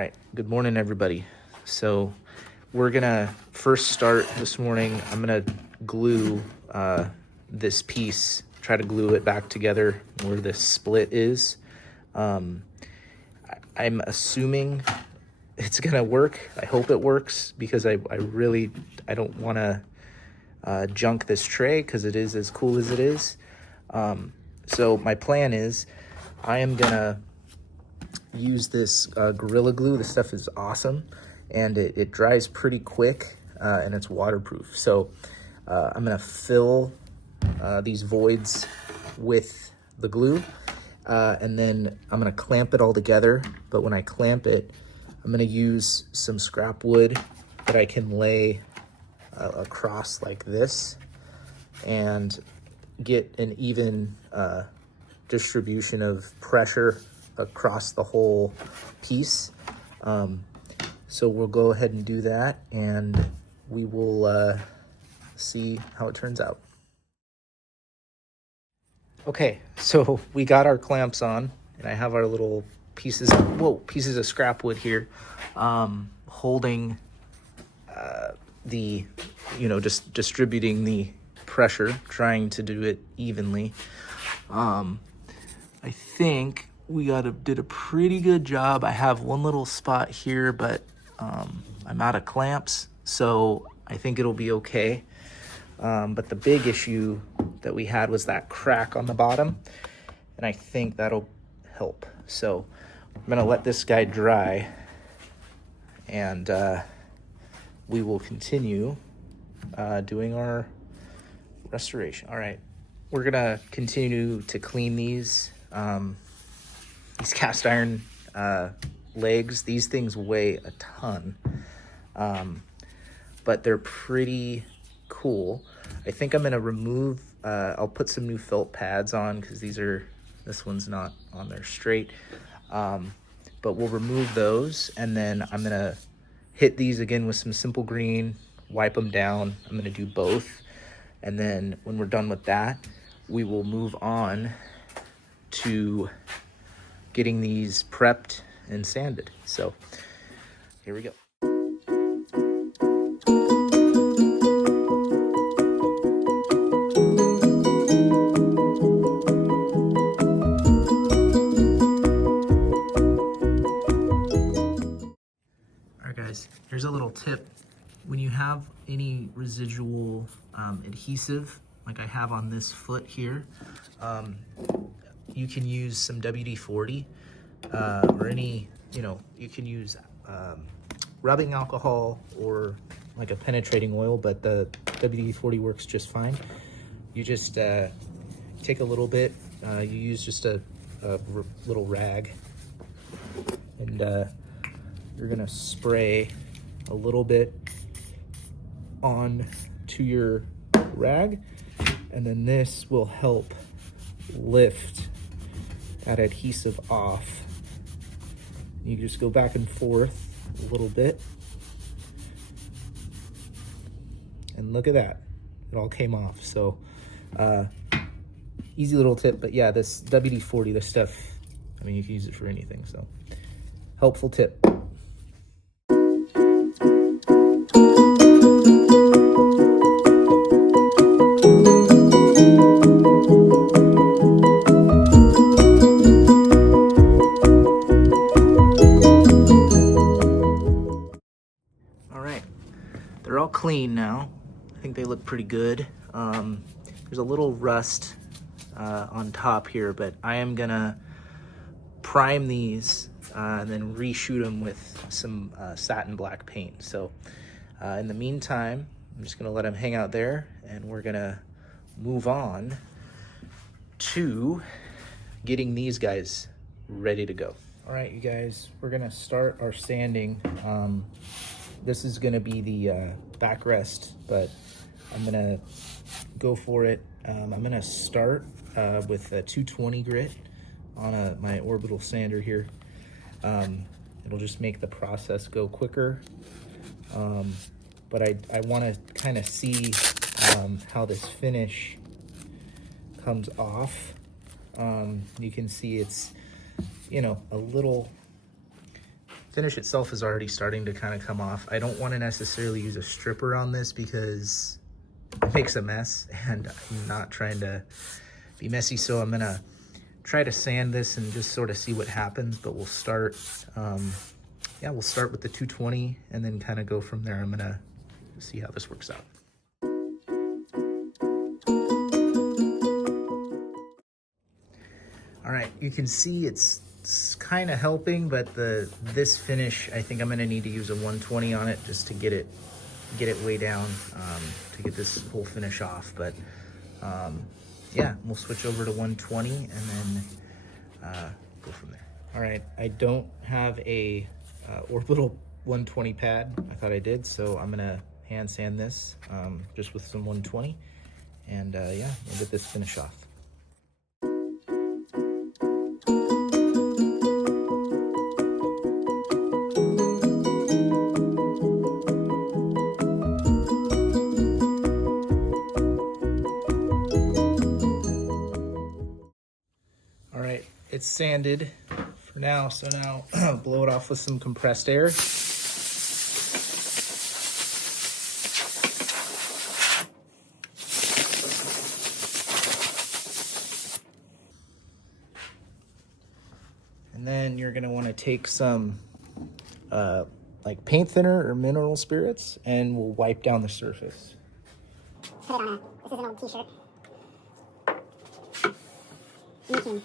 right, good morning, everybody. So we're gonna first start this morning. I'm gonna glue this piece, try to glue it back together where this split is. I'm assuming it's gonna work. I hope it works because I don't want to junk this tray because it is as cool as it is. So my plan is I am gonna use this Gorilla Glue. This stuff is awesome and it dries pretty quick and it's waterproof. So I'm gonna fill these voids with the glue and then I'm gonna clamp it all together. But when I clamp it, I'm gonna use some scrap wood that I can lay across like this and get an even distribution of pressure across the whole piece. So we'll go ahead and do that and we will see how it turns out. Okay, so we got our clamps on and I have our little pieces of scrap wood here holding the, just distributing the pressure, trying to do it evenly. I think we did a pretty good job. I have one little spot here, but I'm out of clamps, so I think it'll be okay. But the big issue that we had was that crack on the bottom, and I think that'll help. So I'm gonna let this guy dry, and we will continue doing our restoration. All right, we're gonna continue to clean these cast iron legs. These things weigh a ton, but they're pretty cool. I think I'm gonna remove, I'll put some new felt pads on because this one's not on there straight. But we'll remove those and then I'm gonna hit these again with some simple green, wipe them down. I'm gonna do both. And then when we're done with that, we will move on to getting these prepped and sanded. So here we go. All right, guys, here's a little tip. When you have any residual adhesive, like I have on this foot here, you can use some WD-40 or any, you can use rubbing alcohol or like a penetrating oil, but the WD-40 works just fine. You just take a little bit, you use just a little rag, and you're gonna spray a little bit on to your rag, and then this will help lift that adhesive off. You just go back and forth a little bit, and look at that, it all came off. So easy little tip, but yeah, this WD-40, this stuff, I mean, you can use it for anything, so helpful tip. They're all clean now. I think they look pretty good. There's a little rust on top here, but I am gonna prime these and then reshoot them with some satin black paint. So in the meantime, I'm just gonna let them hang out there and we're gonna move on to getting these guys ready to go. All right, you guys, we're gonna start our sanding. This is gonna be the backrest, but I'm gonna go for it. I'm gonna start with a 220 grit on my orbital sander here. It'll just make the process go quicker. But I wanna kind of see how this finish comes off. You can see it's, a little finish itself is already starting to kind of come off. I don't want to necessarily use a stripper on this because it makes a mess, and I'm not trying to be messy, so I'm gonna try to sand this and just sort of see what happens. But we'll start, we'll start with the 220 and then kind of go from there. I'm gonna see how this works out. All right, you can see it's kind of helping, but this finish, I think I'm gonna need to use a 120 on it just to get it way down, to get this whole finish off. But yeah, we'll switch over to 120 and then go from there. All right, I don't have a orbital 120 pad. I thought I did, so I'm gonna hand sand this just with some 120, and yeah, we'll get this finish off. All right, it's sanded for now, so now blow it off with some compressed air. And then you're gonna wanna take some like paint thinner or mineral spirits, and we'll wipe down the surface. Put it on this is an old t-shirt. Making.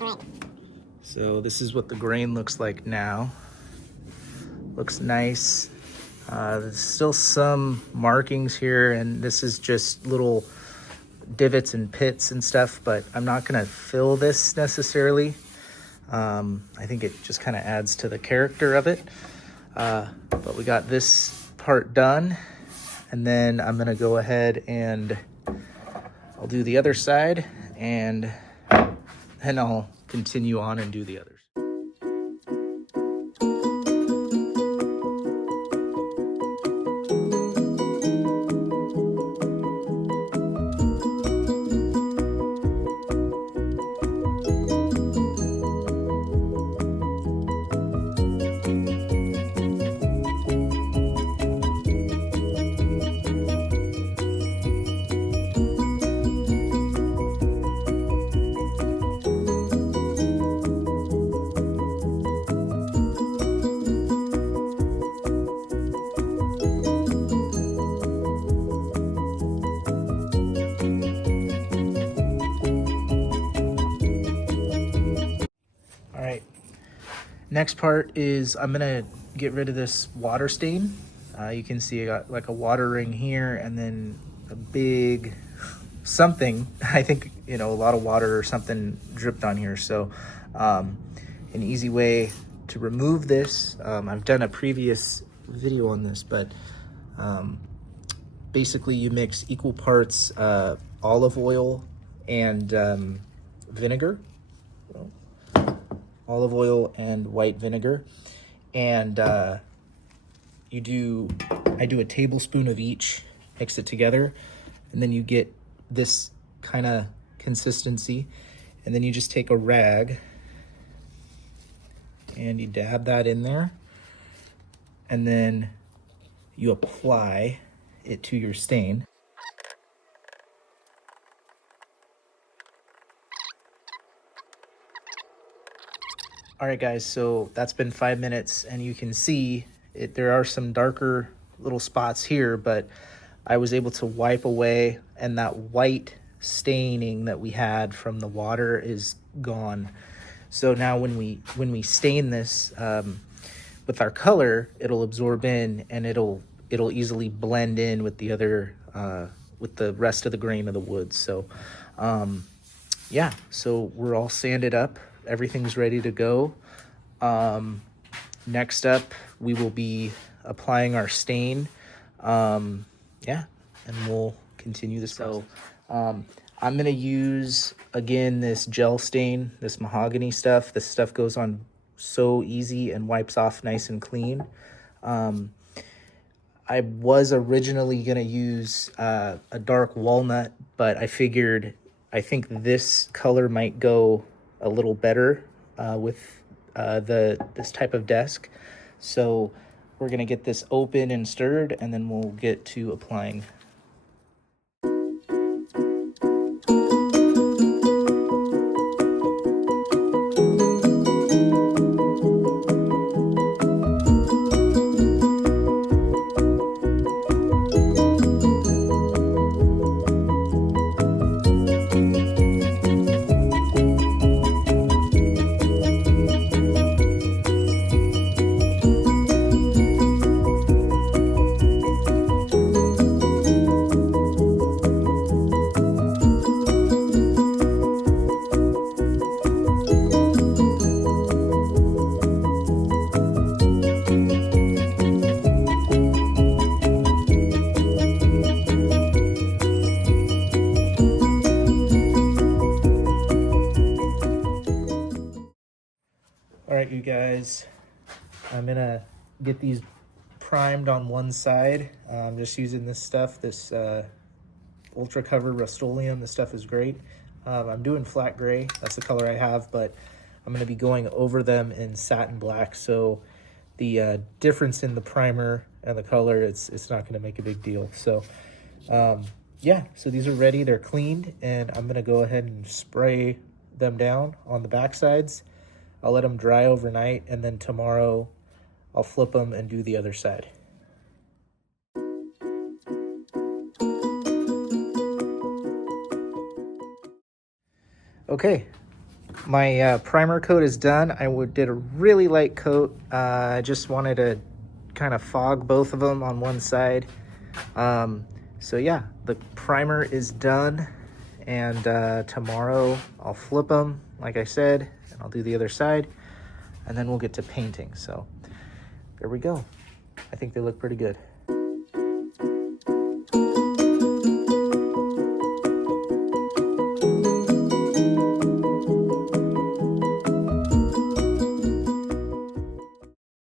All right. So this is what the grain looks like now. Looks nice. There's still some markings here, and this is just little divots and pits and stuff, but I'm not gonna fill this necessarily. I think it just kind of adds to the character of it. But we got this part done, and then I'm gonna go ahead and I'll do the other side, and then I'll continue on and do the others. Next part is I'm gonna get rid of this water stain. You can see I got like a water ring here, and then a big something. I think, a lot of water or something dripped on here. So an easy way to remove this, I've done a previous video on this, but basically you mix equal parts olive oil and vinegar. Olive oil and white vinegar, and I do a tablespoon of each, mix it together, and then you get this kind of consistency, and then you just take a rag and you dab that in there, and then you apply it to your stain. All right, guys, so that's been 5 minutes, and you can see there are some darker little spots here, but I was able to wipe away, and that white staining that we had from the water is gone. So now when we stain this with our color, it'll absorb in, and it'll easily blend in with the other with the rest of the grain of the wood. So yeah, so we're all sanded up. Everything's ready to go. Next up, we will be applying our stain. And we'll continue this process. So I'm gonna use, again, this gel stain, this mahogany stuff. This stuff goes on so easy and wipes off nice and clean. I was originally going to use a dark walnut, but I figured I think this color might go a little better with this type of desk. So we're going to get this open and stirred, and then we'll get to applying. All right, you guys, I'm gonna get these primed on one side. I'm just using this stuff, this Ultra Cover Rust-Oleum. This stuff is great. I'm doing flat gray, that's the color I have, but I'm gonna be going over them in satin black, so the difference in the primer and the color, it's not gonna make a big deal. So yeah, so these are ready, they're cleaned, and I'm gonna go ahead and spray them down on the back sides. I'll let them dry overnight, and then tomorrow I'll flip them and do the other side. Okay, my primer coat is done. I did a really light coat. I just wanted to kind of fog both of them on one side. So yeah, the primer is done, and tomorrow I'll flip them, like I said, and I'll do the other side, and then we'll get to painting. So there we go. I think they look pretty good.